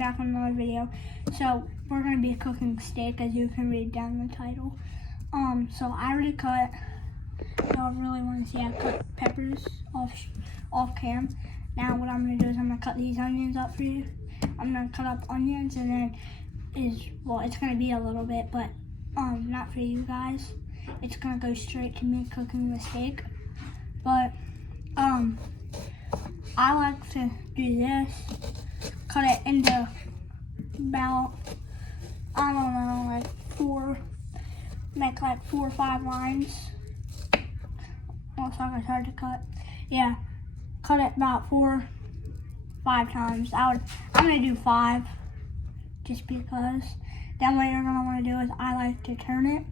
back on another video. So we're gonna be cooking steak, as you can read down the title. So I already cut. Y'all really want to see I cut peppers off cam. Now what I'm gonna do is I'm gonna cut these onions up for you. I'm gonna cut up onions, and then it's gonna be a little bit, but not for you guys. It's gonna go straight to me cooking the steak. But I like to do this. Cut it into about, I don't know, make like 4 or 5 lines. Looks like it's hard to cut. Yeah, cut it about 4, 5 times. I'm gonna do 5, just because. Then what you're gonna wanna do is I like to turn it.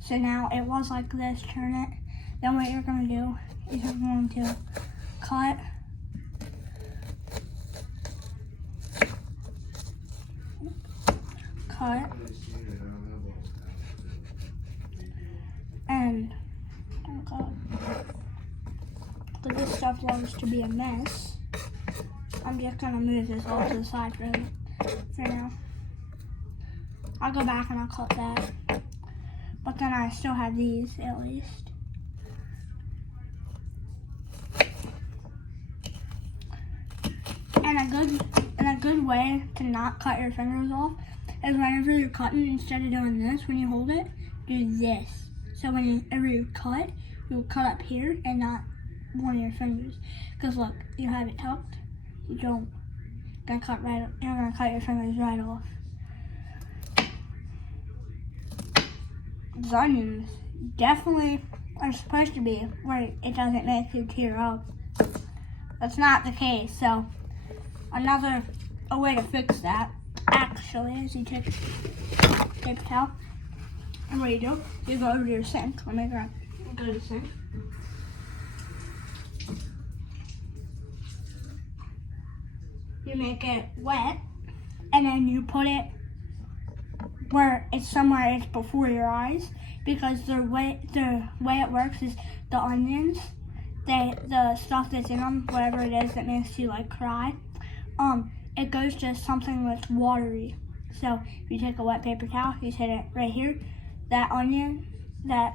So now it was like this, turn it. Then what you're gonna do is you're going to cut. And oh god, but this stuff loves to be a mess. I'm just gonna move this off to the side for now. I'll go back and I'll cut that. But then I still have these at least. And a good way to not cut your fingers off is whenever you're cutting, instead of doing this, when you hold it, do this. So whenever you cut, you'll cut up here and not one of your fingers. Because look, you have it tucked. You don't. You're gonna cut your fingers right off. These onions definitely are supposed to be where it doesn't make you tear up. That's not the case. So a way to fix that actually is you take a paper towel, and what you do, you go over to your sink. Let me go to the sink. You make it wet, and then you put it where it's somewhere it's before your eyes, because the way it works is the onions, the stuff that's in them, whatever it is that makes you like cry, it goes to something that's watery. So if you take a wet paper towel, you hit it right here, that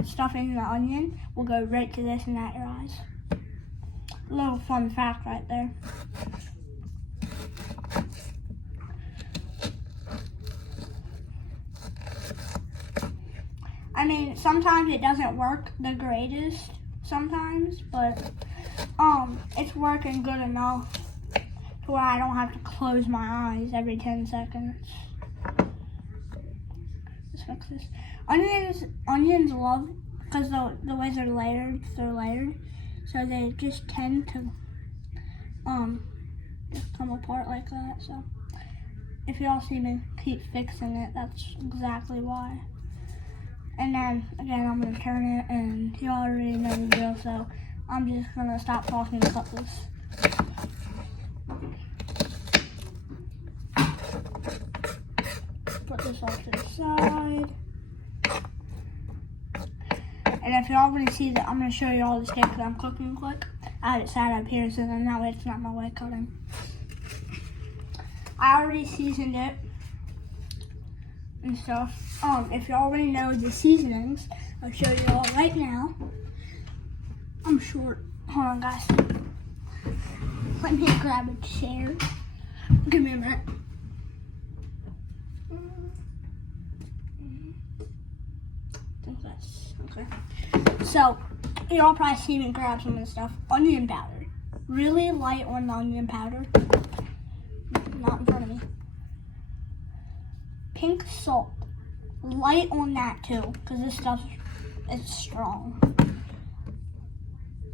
stuff in the onion will go right to this and at your eyes. A little fun fact right there. I mean, sometimes it doesn't work the greatest sometimes, but it's working good enough to where I don't have to close my eyes every 10 seconds. Let's fix this. Onions love, because the way they're layered, so they just tend to just come apart like that. So if y'all see me keep fixing it, that's exactly why. And then again, I'm gonna turn it, and you already know the deal, so I'm just gonna stop talking and cut this. Put this off to the side. And if y'all want to see that, I'm gonna show you all the steak that I'm cooking quick. I have it sat up here, so then that way it's not my way cutting. I already seasoned it and stuff. If you already know the seasonings, I'll show you all right now. I'm short. Hold on, guys. Let me grab a chair. Give me a minute. Okay. So, y'all probably see me grab some of this stuff. Onion powder. Really light on the onion powder. Not in front of me. Pink salt. Light on that too, because this stuff is strong.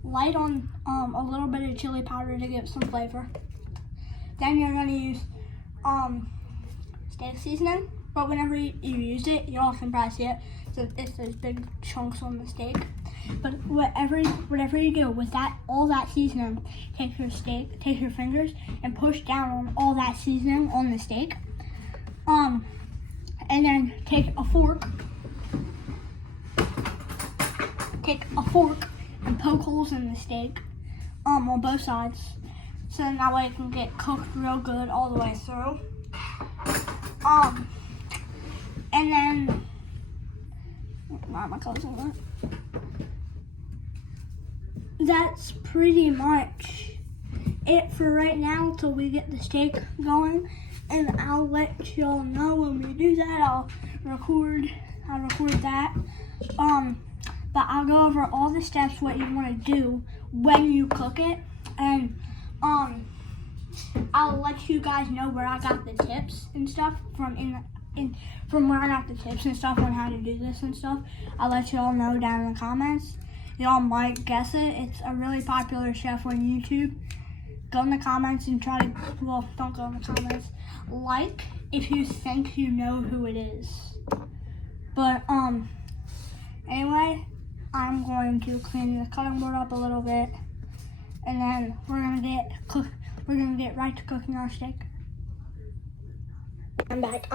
Light on a little bit of chili powder to give some flavor. Then you're gonna use steak seasoning, but whenever you use it, y'all can probably see it. So it's those big chunks on the steak. But whatever you do with all that seasoning, take your fingers and push down on all that seasoning on the steak. And then take a fork and poke holes in the steak on both sides so then that way it can get cooked real good all the way through. And then, why am I closing that? That's pretty much it for right now until we get the steak going. And I'll let y'all know when we do that. I'll record that. But I'll go over all the steps what you want to do when you cook it, and I'll let you guys know where I got the tips and stuff from where I got the tips and stuff on how to do this and stuff. I'll let y'all know down in the comments. Y'all might guess it. It's a really popular chef on YouTube. Go in the comments and try to, well, don't go in the comments. Like if you think you know who it is. But anyway, I'm going to clean the cutting board up a little bit, and then we're gonna get right to cooking our steak. I'm back.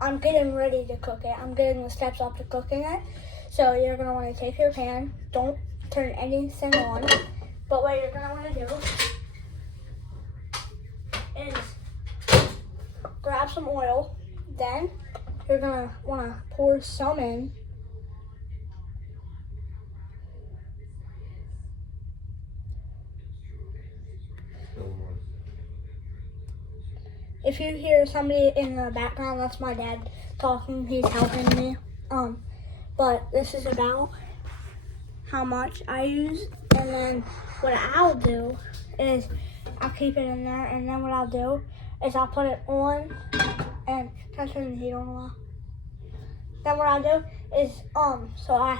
I'm getting ready to cook it. I'm getting the steps up to cooking it. So you're gonna want to take your pan. Don't turn anything on. But what you're gonna want to do is grab some oil. Then you're gonna want to pour some in. If you hear somebody in the background, that's my dad talking. He's helping me. But this is about how much I use. And then what I'll do is I'll keep it in there. And then what I'll do is I'll put it on and can I turn the heat on a while? Then what I'll do is, so I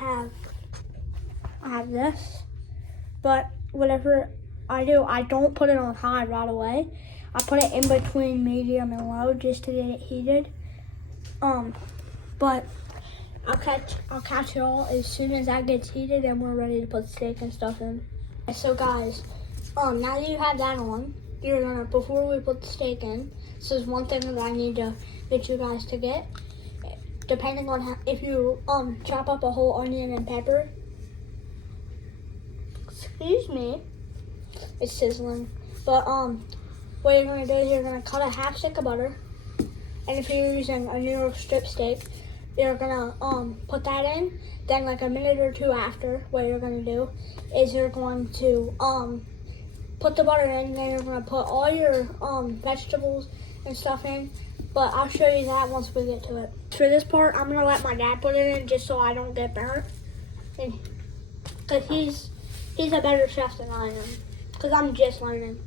have this. But whatever I do, I don't put it on high right away. I put it in between medium and low just to get it heated. But I'll catch it all as soon as that gets heated and we're ready to put steak and stuff in. So guys, now that you have that on, you're gonna, before we put the steak in, this is one thing that I need to get you guys to get. Depending on how, if you chop up a whole onion and pepper. Excuse me, it's sizzling. But what you're gonna do is you're gonna cut a half stick of butter, and if you're using a New York strip steak, you're gonna put that in. Then like a minute or two after, what you're gonna do is you're going to put the butter in. Then you're gonna put all your vegetables and stuff in. But I'll show you that once we get to it. For this part, I'm gonna let my dad put it in just so I don't get burnt, and cause he's a better chef than I am. Cause I'm just learning.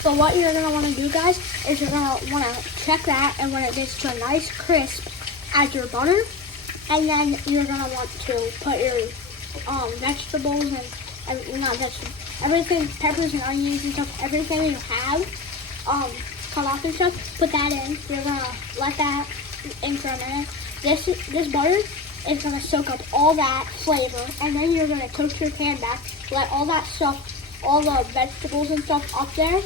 So what you're gonna want to do, guys, is you're gonna want to check that, and when it gets to a nice crisp, add your butter, and then you're gonna want to put your vegetables and not vegetables, everything, peppers and onions and stuff, everything you have cut off and stuff. Put that in. You're gonna let that in for a minute. This butter is gonna soak up all that flavor, and then you're gonna toast your pan back. Let all that stuff, all the vegetables and stuff up there.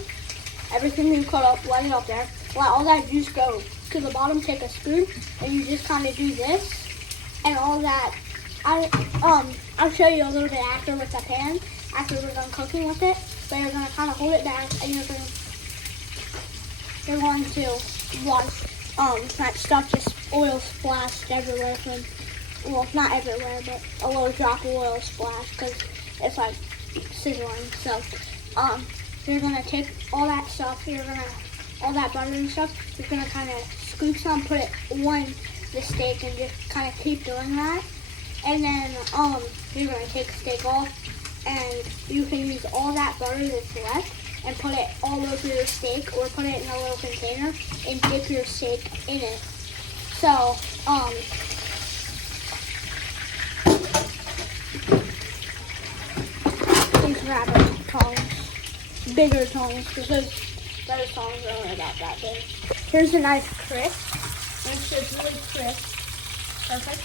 Everything you cut up, let it up there. Let all that juice go to the bottom. Take a spoon, and you just kind of do this, and all that. I'll show you a little bit after with the pan, after we're done cooking with it. But you're gonna kind of hold it back, and you're going to watch that stuff just oil splashed everywhere from, well, not everywhere, but a little drop of oil splash because it's like sizzling. So you're gonna take all that stuff, all that butter and stuff, you're gonna kind of scoop some, put it on the steak, and just kind of keep doing that. And then you're gonna take the steak off, and you can use all that butter that's left and put it all over your steak, or put it in a little container and dip your steak in it. So please grab a tongs, bigger tongs, because those tongs are only about that big. Here's a nice crisp. Make sure it's really crisp. Perfect.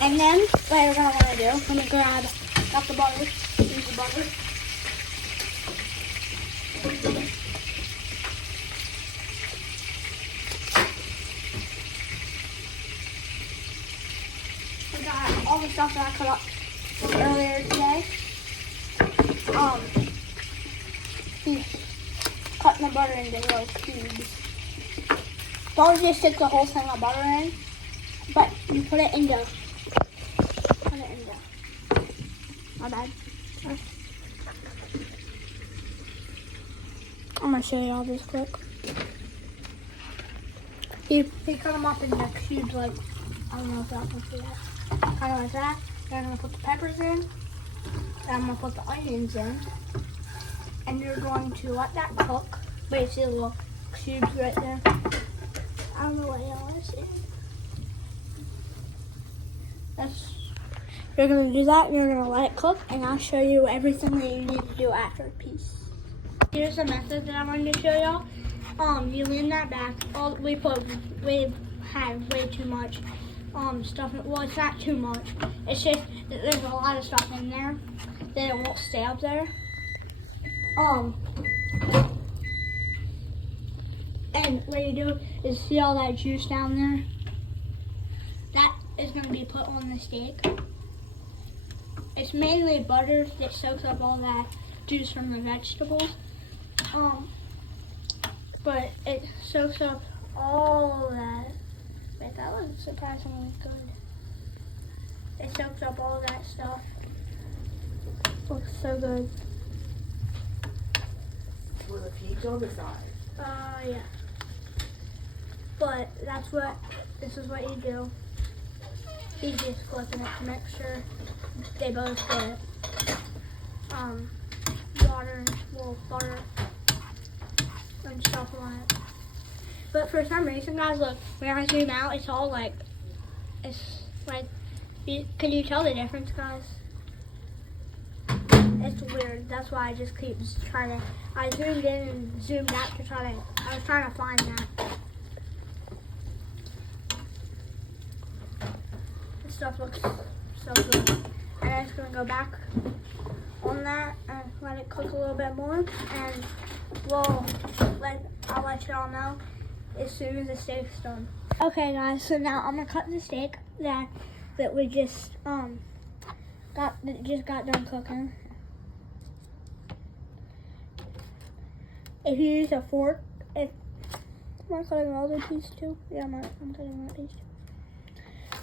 And then what you're gonna want to do, let me grab not the butter, use the butter. got all the stuff that I cut up from earlier today. He's cutting the butter into little cubes. Don't just stick the whole thing of butter in, but you put it into. My bad. I'm gonna show you all this quick. He cut them up into cubes like, I don't know if y'all can see that. Kind of like that. Then I'm gonna put the peppers in. Then I'm gonna put the onions in. And you're going to let that cook. Wait, you see the little cubes right there? I don't know what y'all want to see. You're gonna do that, and you're gonna let it cook, and I'll show you everything that you need to do after a piece. Here's the method that I wanted to show y'all. You lean that back. We had way too much stuff. Well, it's not too much. It's just that there's a lot of stuff in there that it won't stay up there. And what you do is see all that juice down there. That is going to be put on the steak. It's mainly butter that soaks up all that juice from the vegetables. But it soaks up all that. Wait, that looks surprisingly good. It soaks up all that stuff. Looks so good. With a peach on the side. Yeah. But this is what you do. He's just flipping it to make sure they both get butter and stuff on it. But for some reason, guys, look, when I zoom out, it's like, can you tell the difference, guys? It's weird. That's why I just keep trying to, I zoomed in and zoomed out I was trying to find that. This stuff looks so good. And I'm just going to go back on that and let it cook a little bit more. And I'll let you all know as soon as the steak's done. Okay, guys, so now I'm going to cut the steak that we just got done cooking. If you use a fork, am I cutting all the piece too? Yeah, I'm cutting that piece too.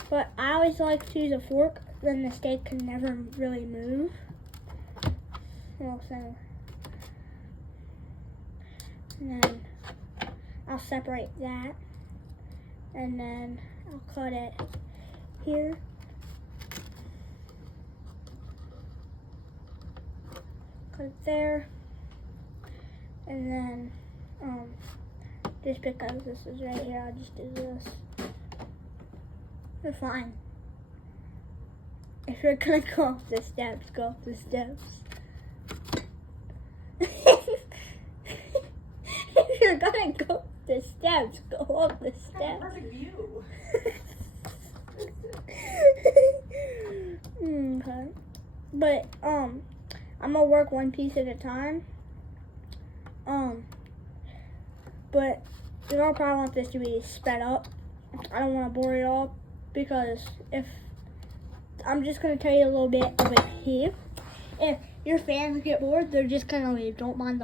But I always like to use a fork, then the steak can never really move. Well, so. And then I'll separate that. And then I'll cut it here. Cut it there. And then, just because this is right here, I'll just do this. You're fine. If you're gonna go up the steps, go up the steps. If you're gonna go up the steps, go up the steps. Perfect view. Okay. But, I'm gonna work one piece at a time. But y'all probably want this to be sped up. I don't want to bore you all because if I'm just gonna tell you a little bit of it here. If your fans get bored, they're just gonna leave. Don't mind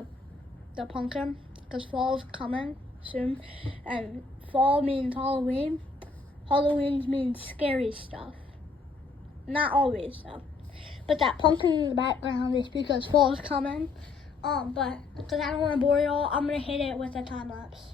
the pumpkin because fall's coming soon, and fall means Halloween. Halloween means scary stuff. Not always though. But that pumpkin in the background is because fall's coming. But because I don't want to bore y'all, I'm gonna hit it with a time lapse.